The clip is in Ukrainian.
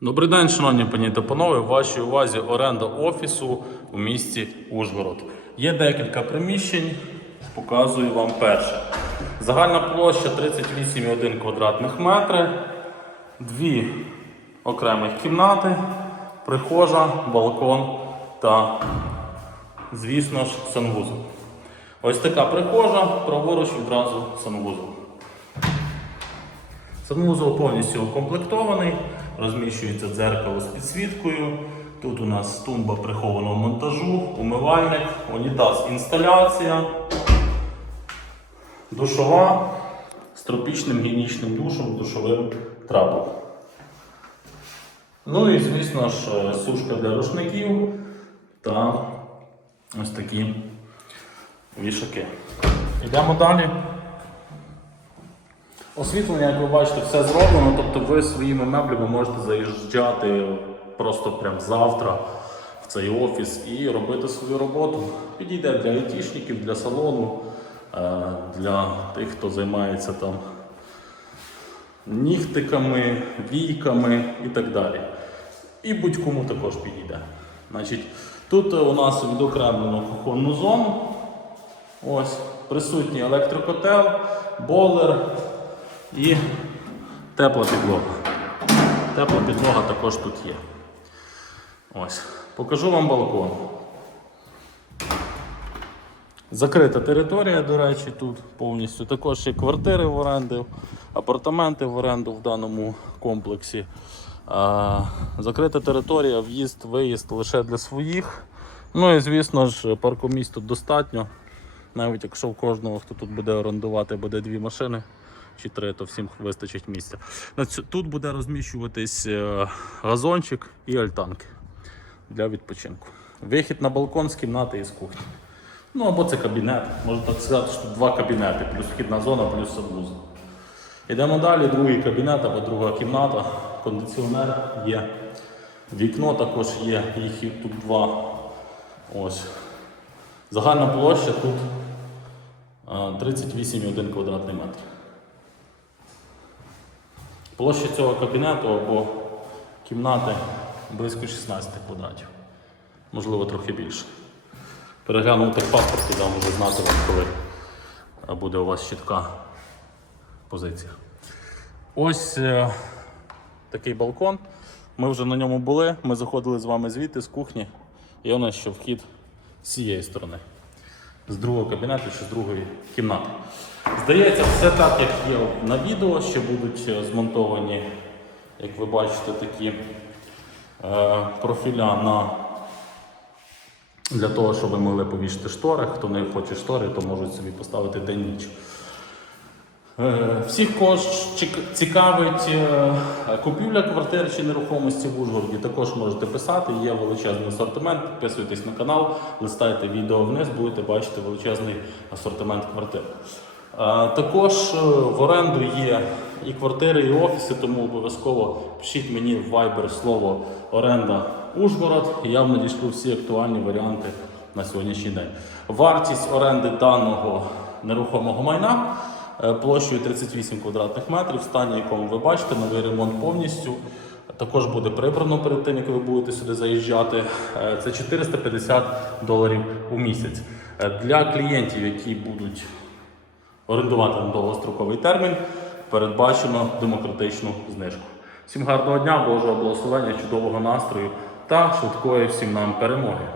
Добрий день, шановні пані та панове. В вашій увазі оренда офісу у місті Ужгород. Є декілька приміщень, показую вам перше. Загальна площа 38,1 квадратних метри, дві окремих кімнати, прихожа, балкон та, звісно ж, санвузол. Ось така прихожа, праворуч відразу санвузол. Санвузол повністю укомплектований, розміщується дзеркало з підсвіткою. Тут у нас тумба прихованого монтажу, умивальник, унітаз, інсталяція, душова з тропічним гігієнічним душем, душовим трапом. Ну і, звісно ж, е, сушка для рушників та ось такі вішаки. Йдемо далі. Освітлення, як ви бачите, все зроблено. Тобто ви своїми меблями можете заїжджати просто прямо завтра в цей офіс і робити свою роботу. Підійде для айтішників, для салону, е, для тих, хто займається там нігтиками, війками і так далі. І будь-кому також підійде. Значить, тут у нас відокремлено кухонну зону. Ось, присутній електрокотел, бойлер і тепла підлога. Тепла підлога також тут є. Ось. Покажу вам балкон. Закрита територія, до речі, тут повністю. Також є квартири в оренду, апартаменти в оренду в даному комплексі. А, закрита територія, в'їзд, виїзд лише для своїх. Ну і звісно ж, паркомісць тут достатньо. Навіть якщо в кожного, хто тут буде орендувати, буде дві машини чи три, то всім вистачить місця. Тут буде розміщуватись е, газончик і альтанки для відпочинку. Вихід на балкон з кімнати і з кухні. Ну або це кабінет. Можна так сказати, що два кабінети, плюс вхідна зона, плюс санвузол. Йдемо далі, другий кабінет або друга кімната. Кондиціонер є. Вікно також є, їх тут два. Ось. Загальна площа тут 38,1 квадратний метр. Площа цього кабінету або кімнати близько 16 квадратів. Можливо, трохи більше. Переглянути в паспорті, дам вже знати вам, коли буде у вас чітка позиція. Ось е, такий балкон. Ми вже на ньому були. Ми заходили з вами звідти, з кухні. І у нас ще вхід з цієї сторони. З другого кабінету чи з другої кімнати. Здається, все так, як є на відео. Ще будуть е, змонтовані, як ви бачите, такі е, профіля на для того, щоб ви могли повісити штори. Хто не хоче штори, то можуть собі поставити день-ніч. Е, Всіх кож цікавить е, купівля квартири чи нерухомості в Ужгороді, також можете писати. Є величезний асортимент. Підписуйтесь на канал, листайте відео вниз, будете бачити величезний асортимент квартир. Е, Також е, в оренду є і квартири, і офіси, тому обов'язково пишіть мені в Viber слово оренда Ужгород, я вам надішлю всі актуальні варіанти на сьогоднішній день. Вартість оренди даного нерухомого майна е, площею 38 квадратних метрів, в стані якому ви бачите, новий ремонт повністю. Також буде прибрано перед тим, як ви будете сюди заїжджати. Е, Це 450 доларів у місяць. Е, Для клієнтів, які будуть орендувати на довгостроковий термін, передбачено демократичну знижку. Всім гарного дня, Божого благословення, чудового настрою та швидкої всім нам перемоги.